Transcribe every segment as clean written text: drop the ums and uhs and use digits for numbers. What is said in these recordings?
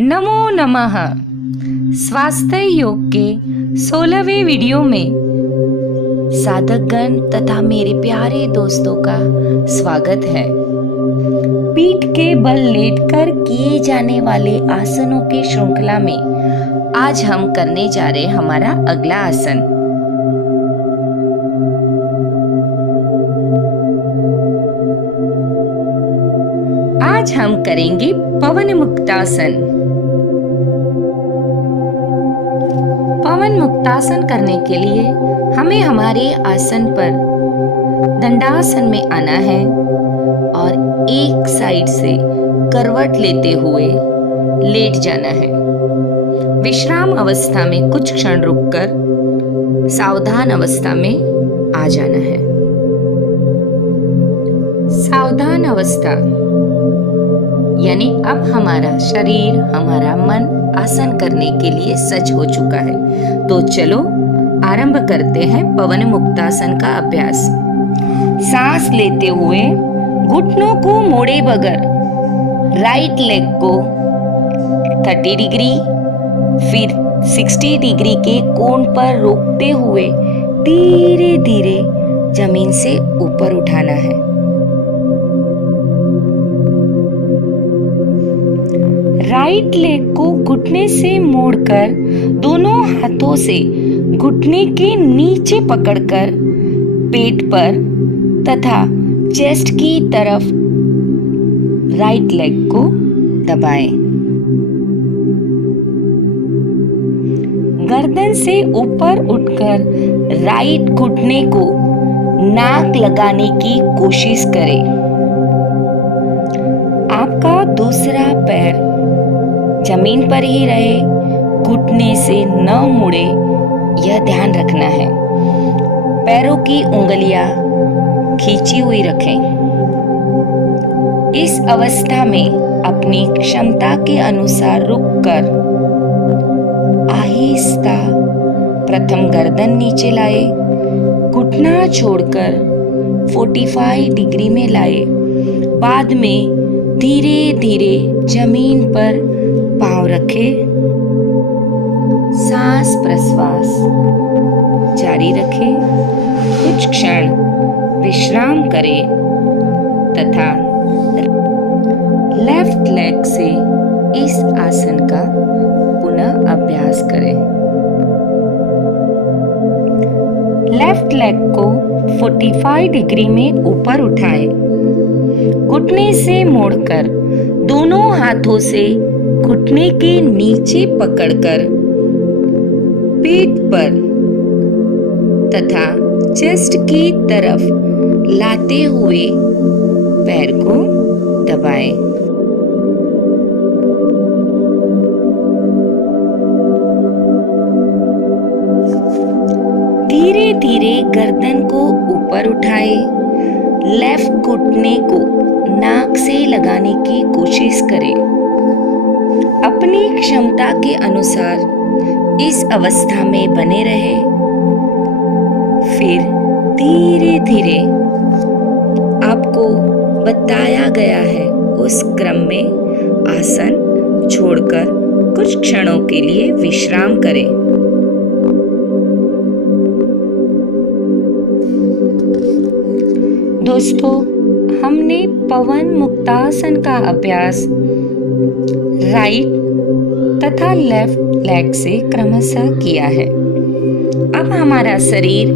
नमो नमः। स्वास्थ्य योग के 16वें वीडियो में साधकगण तथा मेरे प्यारे दोस्तों का स्वागत है। पीठ के बल लेटकर किए जाने वाले आसनों की श्रृंखला में आज हम करने जा रहे हमारा अगला आसन। आज हम करेंगे पवन मुक्तासन। पवन मुक्तासन करने के लिए हमें हमारे आसन पर दंडासन में आना है और एक साइड से करवट लेते हुए लेट जाना है। विश्राम अवस्था में कुछ क्षण रुककर सावधान अवस्था में आ जाना है। सावधान अवस्था यानी अब हमारा शरीर, हमारा मन आसन करने के लिए सज्ज हो चुका है। तो चलो आरंभ करते हैं पवन मुक्तासन का अभ्यास। सांस लेते हुए घुटनों को मोड़े बगैर राइट लेग को 30 डिग्री फिर 60 डिग्री के कोण पर रोकते हुए धीरे धीरे जमीन से ऊपर उठाना है। राइट लेग को घुटने से मोड़कर दोनों हाथों से घुटने के नीचे पकड़कर पेट पर तथा चेस्ट की तरफ राइट लेग को दबाएं। गर्दन से ऊपर उठकर राइट घुटने को नाक लगाने की कोशिश करें। आपका दूसरा पैर जमीन पर ही रहे, घुटने से न मुड़े, यह ध्यान रखना है। पैरों की उंगलियां खींची हुई रखें। इस अवस्था में अपनी क्षमता के अनुसार रुककर आहिस्ता प्रथम गर्दन नीचे लाए, घुटना छोड़कर 45 डिग्री में लाए। बाद में धीरे धीरे जमीन पर पांव रखे, सांस प्रश्वास जारी रखें, कुछ क्षण विश्राम करें तथा लेफ्ट लेग से इस आसन का पुनः अभ्यास करें। लेफ्ट लेग को 45 डिग्री में ऊपर उठाएं, घुटने से मोड़कर दोनों हाथों से घुटने के नीचे पकड़कर पेट पर तथा चेस्ट की तरफ लाते हुए पैर को दबाएं। धीरे धीरे गर्दन को ऊपर उठाएं। लेफ्ट घुटने को नाक से लगाने की कोशिश करें। अपनी क्षमता के अनुसार इस अवस्था में बने रहे। फिर धीरे धीरे आपको बताया गया है उस क्रम में आसन छोड़कर कुछ क्षणों के लिए विश्राम करें। दोस्तों, हमने पवन मुक्तासन का अभ्यास राइट तथा लेफ्ट लेग से क्रमशः किया है। अब हमारा शरीर,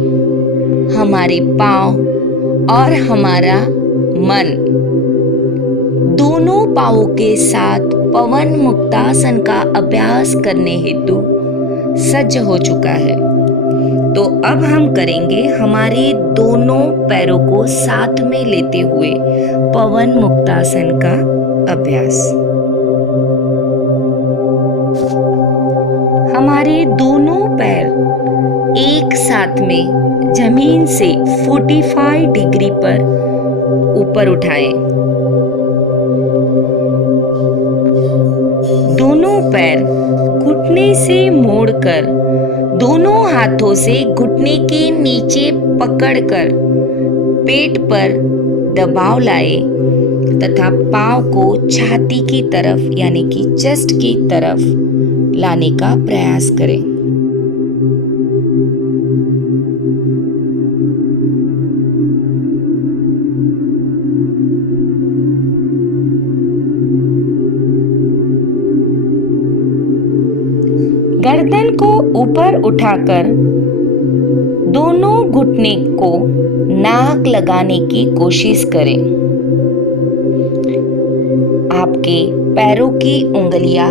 हमारे पांव और हमारा मन दोनों पांवों के साथ पवन मुक्तासन का अभ्यास करने हेतु सज्ज हो चुका है। तो अब हम करेंगे हमारे दोनों पैरों को साथ में लेते हुए पवन मुक्तासन का अभ्यास। हमारे दोनों पैर एक साथ में जमीन से 45 डिग्री पर ऊपर उठाएं। दोनों पैर घुटने से मोड़कर दोनों हाथों से घुटने के नीचे पकड़कर पेट पर दबाव लाए तथा पाँव को छाती की तरफ यानी कि चेस्ट की तरफ लाने का प्रयास करें। गर्दन को ऊपर उठाकर दोनों घुटने को नाक लगाने की कोशिश करें। आपके पैरों की उंगलियां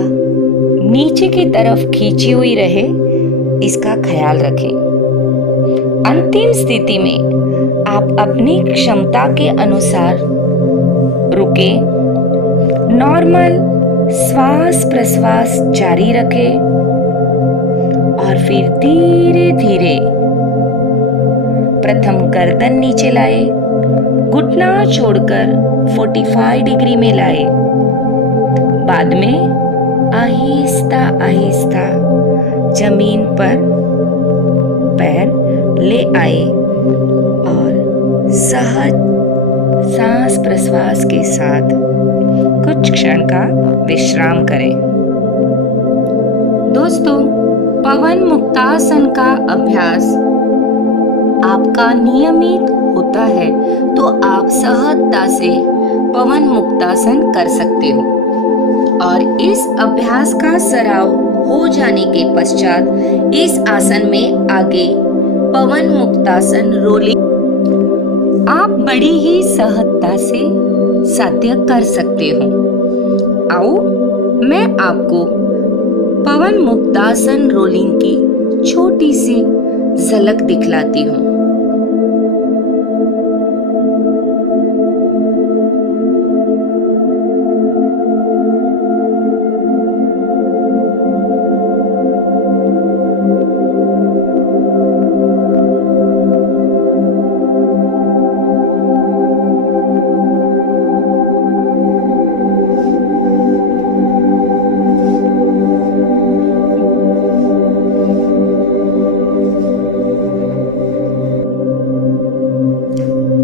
नीचे की तरफ खींची हुई रहे, इसका ख्याल रखें। अंतिम स्थिति में आप अपनी क्षमता के अनुसार रुके, नॉर्मल श्वास प्रश्वास जारी रखें और फिर धीरे धीरे प्रथम गर्दन नीचे लाए, घुटना छोड़कर 45 डिग्री में लाए, बाद में आहिस्ता आहिस्ता जमीन पर पैर ले आए और सहज सांस प्रश्वास के साथ कुछ क्षण का विश्राम करें। दोस्तों, पवन मुक्तासन का अभ्यास आपका नियमित होता है तो आप सहजता से पवन मुक्तासन कर सकते हो और इस अभ्यास का सराव हो जाने के पश्चात इस आसन में आगे पवन मुक्तासन रोलिंग आप बड़ी ही सहजता से साध्य कर सकते हो। आओ मैं आपको पवन मुक्तासन रोलिंग की छोटी सी झलक दिखलाती हूँ।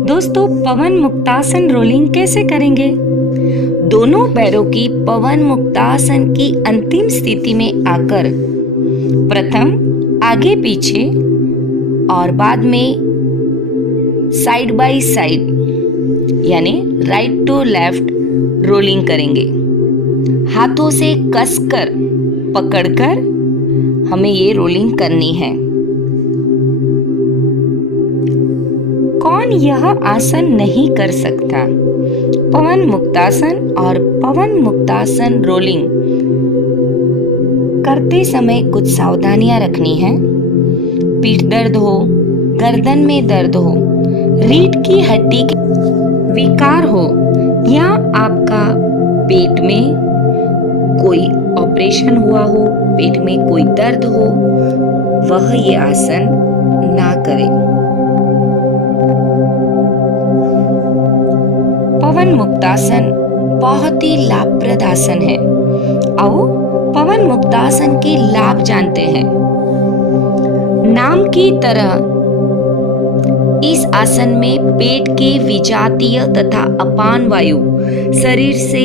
दोस्तों, पवन मुक्तासन रोलिंग कैसे करेंगे? दोनों पैरों की पवन मुक्तासन की अंतिम स्थिति में आकर प्रथम आगे पीछे और बाद में साइड बाय साइड यानी राइट टू लेफ्ट रोलिंग करेंगे। हाथों से कसकर पकड़कर हमें ये रोलिंग करनी है। कौन यह आसन नहीं कर सकता? पवन मुक्तासन और पवन मुक्तासन रोलिंग करते समय कुछ सावधानियां रखनी है। पीठ दर्द हो, गर्दन में दर्द हो, रीढ़ की हड्डी के विकार हो या आपका पेट में कोई ऑपरेशन हुआ हो, पेट में कोई दर्द हो, वह ये आसन ना करें। पवन मुक्तासन बहुत ही लाभप्रद आसन है। आओ पवन मुक्तासन के लाभ जानते हैं। नाम की तरह इस आसन में पेट के विजातीय तथा अपान वायु शरीर से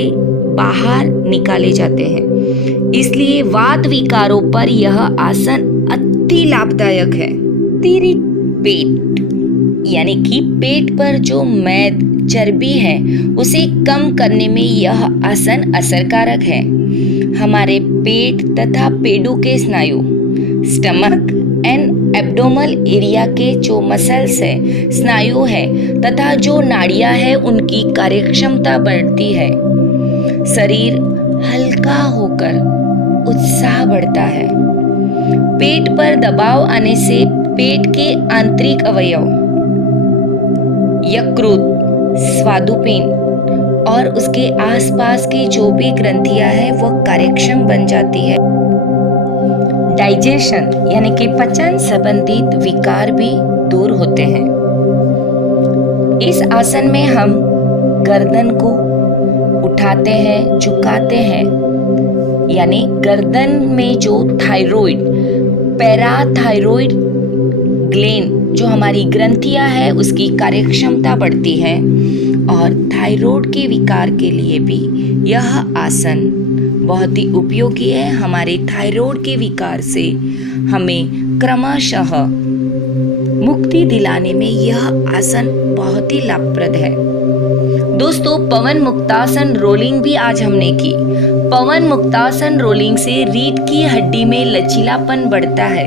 बाहर निकाले जाते हैं, इसलिए वात विकारों पर यह आसन अति लाभदायक है। अतिरिक्त पेट यानी कि पेट पर जो मैद चर्बी है उसे कम करने में यह आसन असरकारक है। हमारे पेट तथा पेडू के स्नायु स्टमक एंड एब्डोमल एरिया के जो मसल्स है, स्नायु है तथा जो नाड़ियां है उनकी कार्यक्षमता बढ़ती है। शरीर हल्का होकर उत्साह बढ़ता है। पेट पर दबाव आने से पेट के आंतरिक अवयव यकृत, स्वादुपिंड और उसके आसपास की जो भी ग्रंथियां हैं वो कार्यक्षम बन जाती है। डाइजेशन यानी कि पचन संबंधित विकार भी दूर होते हैं। इस आसन में हम गर्दन को उठाते हैं, झुकाते हैं, यानी गर्दन में जो थायराइड, पैराथायरॉइड ग्लैंड जो हमारी ग्रंथियां है उसकी कार्यक्षमता बढ़ती है और थायराइड के विकार के लिए भी यह आसन बहुत ही उपयोगी है। हमारे थायराइड के विकार से हमें क्रमशः मुक्ति दिलाने में यह आसन बहुत ही लाभप्रद है। दोस्तों, पवन मुक्तासन रोलिंग भी आज हमने की। पवन मुक्तासन रोलिंग से रीढ़ की हड्डी में लचीलापन बढ़ता है।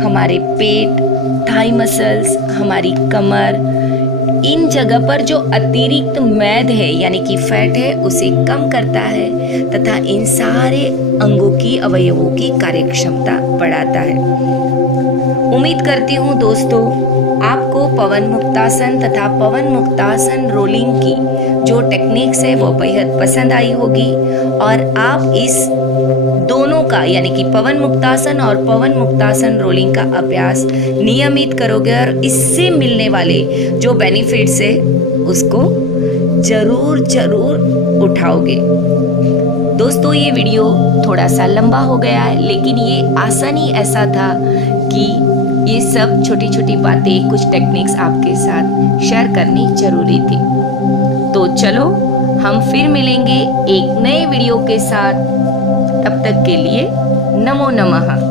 हमारे पेट, थाई मसल्स, हमारी कमर, इन जगह पर जो अतिरिक्त मैद है यानी कि फैट है उसे कम करता है तथा इन सारे अंगों की, अवयवों की कार्यक्षमता बढ़ाता है। उम्मीद करती हूँ दोस्तों आपको पवन मुक्तासन तथा पवन मुक्तासन रोलिंग की जो टेक्निक्स है वो बेहद पसंद आई होगी और आप इस दोनों का यानी कि पवन मुक्तासन और पवन मुक्तासन रोलिंग का अभ्यास नियमित करोगे और इससे मिलने वाले जो बेनिफिट्स है उसको जरूर उठाओगे। दोस्तों, ये वीडियो थोड़ा सा लंबा हो गया है, लेकिन ये आसन ही ऐसा था कि ये सब छोटी छोटी बातें, कुछ टेक्निक्स आपके साथ शेयर करनी जरूरी थी। तो चलो हम फिर मिलेंगे एक नए वीडियो के साथ। तब तक के लिए नमो नमः।